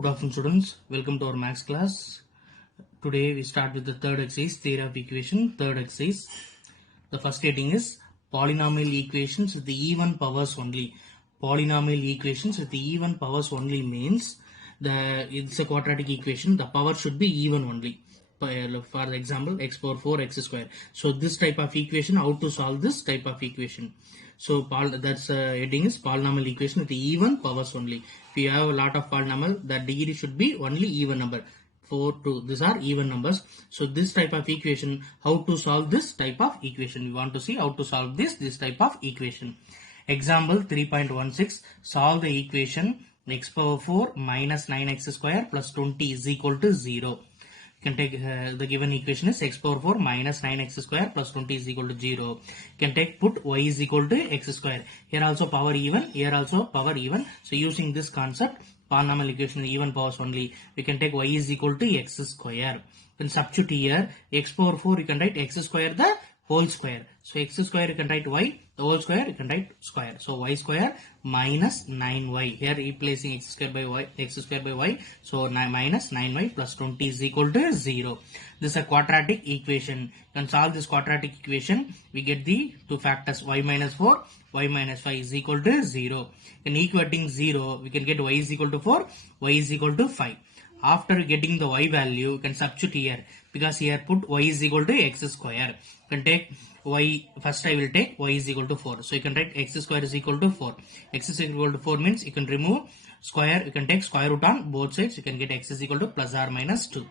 Good afternoon students, welcome to our maths class. Today we start with the third exercise, theory of equation, third exercise. The first heading is polynomial equations with the even powers only. Polynomial equations with the even powers only means it's a quadratic equation, the power should be even only. For example, x power 4 x square. So this type of equation, how to solve this type of equation? So that's heading is polynomial equation with the even powers only. If you have a lot of polynomial, the degree should be only even number. 4, 2, these are even numbers. So this type of equation, how to solve this type of equation? We want to see how to solve this type of equation. Example 3.16, solve the equation x power 4 minus 9x square plus 20 is equal to 0. You can take the given equation is x power 4 minus 9x square plus 20 is equal to 0. You can take put y is equal to x square. Here also power even, here also power even. So using this concept, polynomial equation even powers only, we can take y is equal to x square. Then substitute here x power 4, you can write x square the whole square. So x square you can write y, the whole square you can write square. So y square minus 9y. Here replacing x square by y. So minus 9y plus 20 is equal to 0. This is a quadratic equation. You can solve this quadratic equation. We get the two factors y minus 4, y minus 5 is equal to 0. In equating 0, we can get y is equal to 4, y is equal to 5. After getting the y value, you can substitute here because here put y is equal to x square. You can take y, first I will take y is equal to 4. So you can write x square is equal to 4. X is equal to 4 means you can remove square, you can take square root on both sides. You can get x is equal to plus or minus 2.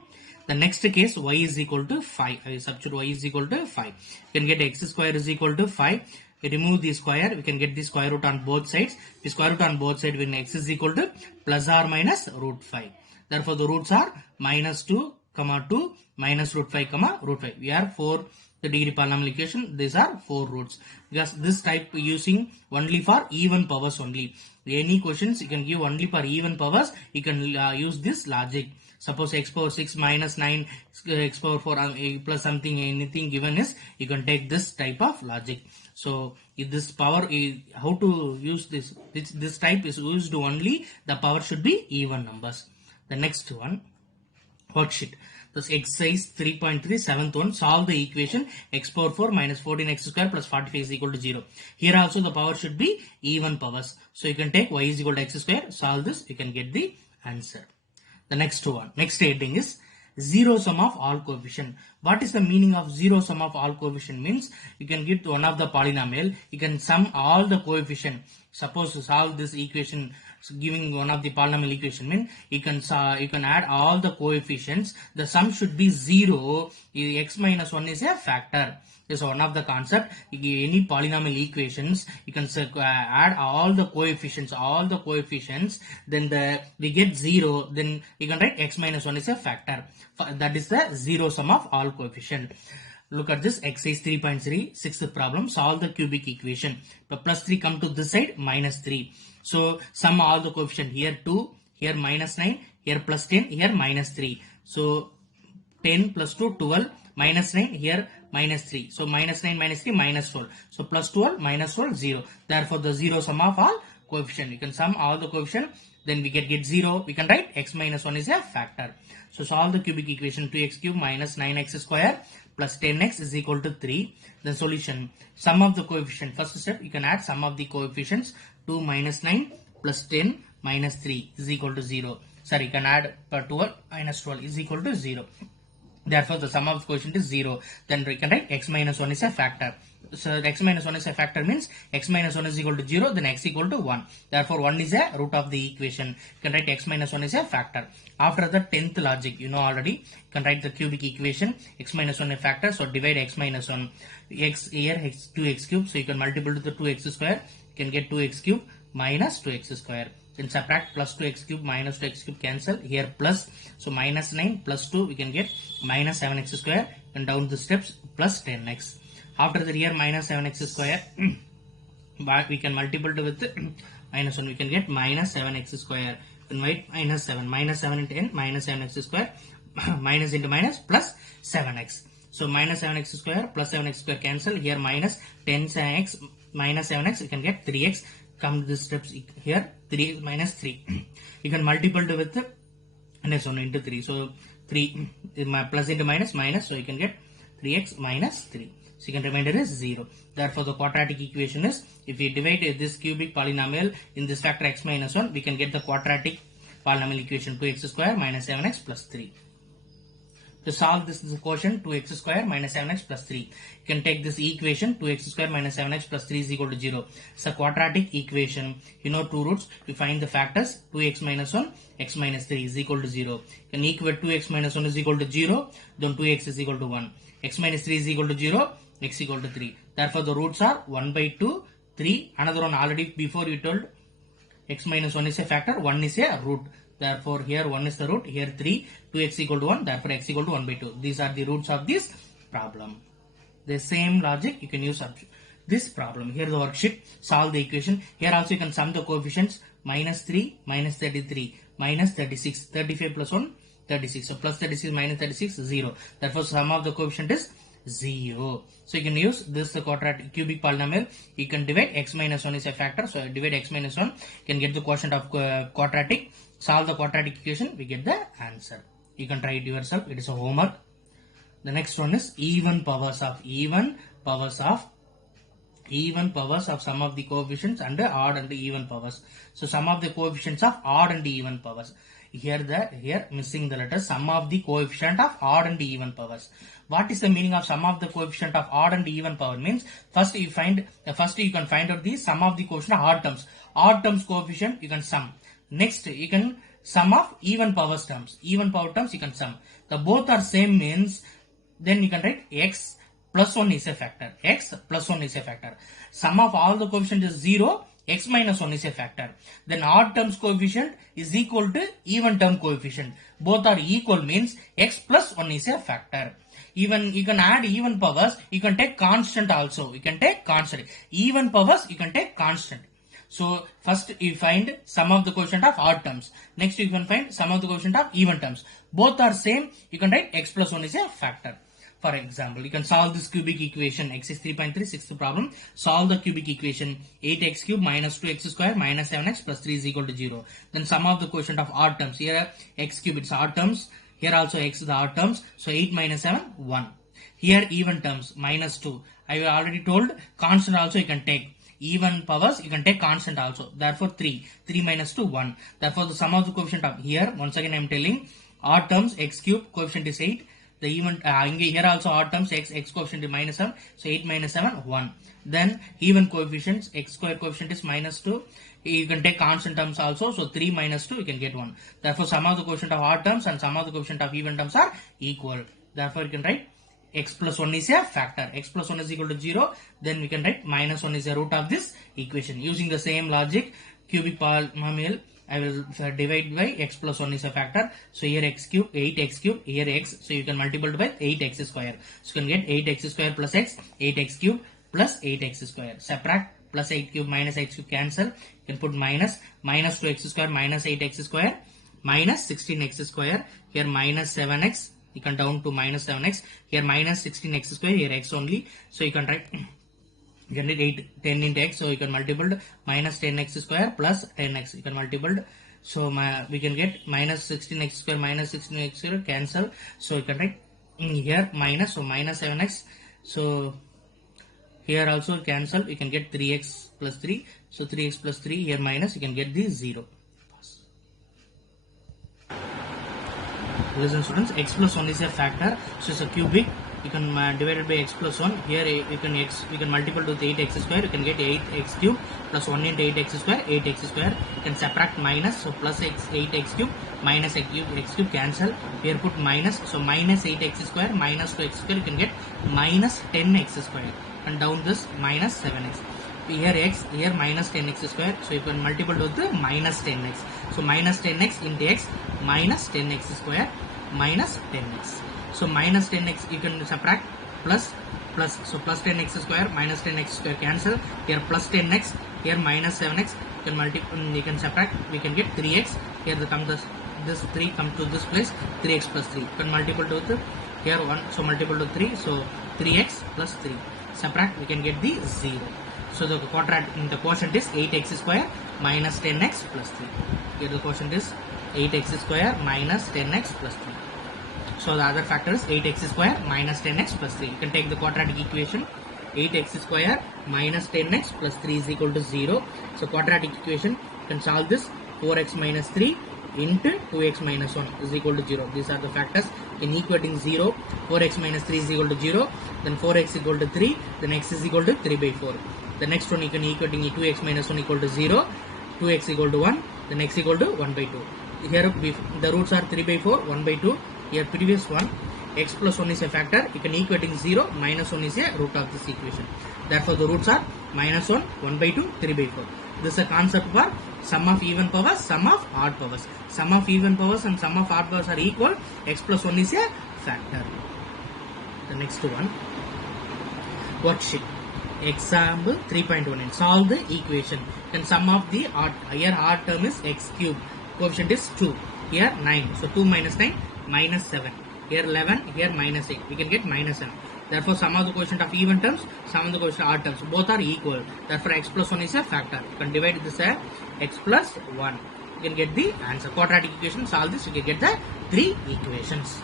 The next case y is equal to 5. I will substitute y is equal to 5. You can get x square is equal to 5. We remove the square, we can get the square root on both sides. The square root on both sides when x is equal to plus or minus root 5. Therefore, the roots are minus 2, 2, minus root 5, root 5. We are 4 the degree polynomial equation. These are 4 roots. Because this type using only for even powers only. Any questions you can give only for even powers. You can use this logic. Suppose x power 6 minus 9, x power 4 plus something, anything given is, you can take this type of logic. So if this power is, how to use this? This type is used only, the power should be even numbers. The next one, worksheet. This exercise 3.3, 7th one, solve the equation x power 4 minus 14x square plus 45 is equal to 0. Here also the power should be even powers. So you can take y is equal to x square, solve this, you can get the answer. The next one, next heading is zero sum of all coefficient. What is the meaning of zero sum of all coefficient? Means you can get one of the polynomial, you can sum all the coefficient. Suppose to solve this equation giving one of the polynomial equation, mean you can add all the coefficients, the sum should be 0. X minus 1 is a factor. This is one of the concept. Any polynomial equations, you can add all the coefficients, then we get 0, then you can write x minus 1 is a factor. That is the zero sum of all coefficient. Look at this exercise 3.3, sixth problem, solve the cubic equation. The plus 3 come to this side, minus 3. So sum all the coefficient, here 2, here minus 9, here plus 10, here minus 3. So 10 plus 2, 12, minus 9, here minus 3. So minus 9 minus 3, minus 12. So plus 12, minus 12, 0. Therefore the zero sum of all coefficient. You can sum all the coefficient, then we get 0. We can write x minus 1 is a factor. So solve the cubic equation, 2x cube minus 9x square plus 10x is equal to 3. The solution, sum of the coefficient. First step, you can add sum of the coefficients. 2 minus 9 plus 10 minus 3 is equal to 0. Sorry, you can add 12 minus 12 is equal to 0. Therefore, the sum of the coefficient is 0. Then we can write x minus 1 is a factor. So x minus 1 is a factor means x minus 1 is equal to 0, then x equal to 1. Therefore, 1 is a root of the equation. You can write x minus 1 is a factor. After the 10th logic, you know already, you can write the cubic equation, x minus 1 a factor, so divide x minus 1. X here, 2x cube, so you can multiply to the 2x square, you can get 2x cube minus 2x square. Then subtract plus 2x cube minus 2x cube cancel, here plus, so minus 9 plus 2 we can get minus 7x square, and down the steps plus 10x. After that here minus 7x square, we can multiply with minus 1, we can get minus 7x square. Then write minus 7 into n, minus 7x square, minus into minus plus 7x. So minus 7x square plus 7x square cancel, here minus 10x minus 7x, you can get 3x. Come to the steps here, 3 minus 3. You can multiply with next 1 into 3. So 3 plus into minus minus, so you can get 3x minus 3. Second remainder is 0. Therefore, the quadratic equation is, if we divide this cubic polynomial in this factor x minus 1, we can get the quadratic polynomial equation 2x square minus 7x plus 3. To solve this quotient 2x square minus 7x plus 3, you can take this equation 2x square minus 7x plus 3 is equal to 0. It's a quadratic equation. You know two roots. You find the factors 2x minus 1, x minus 3 is equal to 0. You can equate 2x minus 1 is equal to 0, then 2x is equal to 1. X minus 3 is equal to 0, x equal to 3. Therefore, the roots are 1 by 2, 3. Another one already before you told x minus 1 is a factor, 1 is a root. Therefore, here 1 is the root, here 3, 2x equal to 1, therefore x equal to 1 by 2. These are the roots of this problem. The same logic you can use this problem. Here the worksheet, solve the equation. Here also you can sum the coefficients, minus 3, minus 33, minus 36, 35 plus 1, 36. So plus 36 minus 36, 0. Therefore, sum of the coefficient is 0. So you can use this quadratic cubic polynomial. You can divide x minus 1 is a factor. So divide x minus 1. You can get the quotient of quadratic. Solve the quadratic equation. We get the answer. You can try it yourself. It is a homework. The next one is even powers of sum of the coefficients and odd and even powers. So sum of the coefficients of odd and even powers. Here missing the letter sum of the coefficient of odd and even powers. What is the meaning of sum of the coefficient of odd and even power? Means first you can find out the sum of the coefficient of odd terms. Odd terms coefficient you can sum. Next you can sum of even powers terms. Even power terms you can sum. The both are same means then you can write x plus 1 is a factor. X plus 1 is a factor. Sum of all the coefficients is 0. X minus 1 is a factor. Then odd terms coefficient is equal to even term coefficient. Both are equal means x plus 1 is a factor. Even you can add even powers. You can take constant also. You can take constant. Even powers you can take constant. So first you find sum of the coefficient of odd terms. Next you can find sum of the coefficient of even terms. Both are same. You can write x plus 1 is a factor. For example, you can solve this cubic equation. Exercise 3.3, sixth problem. Solve the cubic equation. 8x cube minus 2x square minus 7x plus 3 is equal to 0. Then sum of the quotient of odd terms. Here x cube it's odd terms. Here also x is the odd terms. So 8 minus 7, 1. Here even terms minus 2. I already told constant also you can take. Even powers you can take constant also. Therefore 3. 3 minus 2, 1. Therefore the sum of the coefficient of here once again I am telling odd terms x cube coefficient is 8. The even here also odd terms x coefficient is minus 7. So 8 minus 7, 1. Then even coefficients x square coefficient is minus 2. You can take constant terms also. So 3 minus 2 you can get 1. Therefore sum of the coefficient of odd terms and sum of the coefficient of even terms are equal. Therefore you can write x plus 1 is a factor. X plus 1 is equal to 0. Then we can write minus 1 is a root of this equation. Using the same logic, cubic polynomial I will divide by x plus 1 is a factor. So here x cube, 8x cube, here x. So you can multiply by 8x square. So you can get 8x square plus x, 8x cube plus 8x square. Subtract plus 8 cube minus x cube cancel. You can put minus 2x square minus 8x square minus 16x square. Here minus 7x. You can down to minus 7x. Here minus 16x square. Here x only. So you can write. You can write 10 into x, so you can multiply minus 10x square plus 10x. You can multiply, so we can get minus 16x square minus 16x square cancel. So you can write here minus, so minus 7x. So here also cancel. You can get 3x plus 3. So 3x plus 3 here minus. You can get the 0. Listen students, x plus 1 is a factor. So it's a cubic. You can divide it by x plus 1. Here you can multiply with 8x square. You can get 8x cube plus 1 into 8x square, 8x square. You can subtract minus, so plus 8x cube minus x cube cancel. Here put minus, so minus 8x square minus 2x square. You can get minus 10x square. And down this minus 7x. Here x, here minus 10x square. So you can multiply with the minus 10x. So minus 10x into x minus 10x square minus 10x. So minus 10x you can subtract plus, so plus 10x square minus 10x square cancel. Here plus 10x, here minus 7x. You can multiply, you can subtract. We can get 3x. Here this 3 come to this place. 3x plus 3. You can multiply to the here 1. So multiple to 3. So 3x plus 3. Subtract. We can get the 0. So the quotient is 8x square minus 10x plus 3. Here the quotient is 8x square minus 10x plus 3. So the other factor is 8x square minus 10x plus 3. You can take the quadratic equation. 8x square minus 10x plus 3 is equal to 0. So quadratic equation, you can solve this. 4x minus 3 into 2x minus 1 is equal to 0. These are the factors. In equating 0, 4x minus 3 is equal to 0. Then 4x equal to 3. Then x is equal to 3 by 4. The next one you can equating 2x minus 1 equal to 0. 2x equal to 1. Then x equal to 1 by 2. Here the roots are 3 by 4, 1 by 2. Here previous one, x plus 1 is a factor. You can equating 0, minus 1 is a root of this equation. Therefore the roots are minus 1, 1 by 2, 3 by 4. This is a concept for sum of even powers, sum of odd powers. Sum of even powers and sum of odd powers are equal. X plus 1 is a factor. The next one, worksheet. Example 3.1. Solve the equation. Then sum of the odd. Here odd term is x cube. Coefficient is 2. Here 9. So 2 minus 9 minus 7. Here 11. Here minus 8. We can get minus 7. Therefore sum of the coefficient of even terms, sum of the coefficient of odd terms, both are equal. Therefore x plus 1 is a factor. You can divide this as x plus 1. You can get the answer. Quadratic equation, solve this, you can get the 3 equations.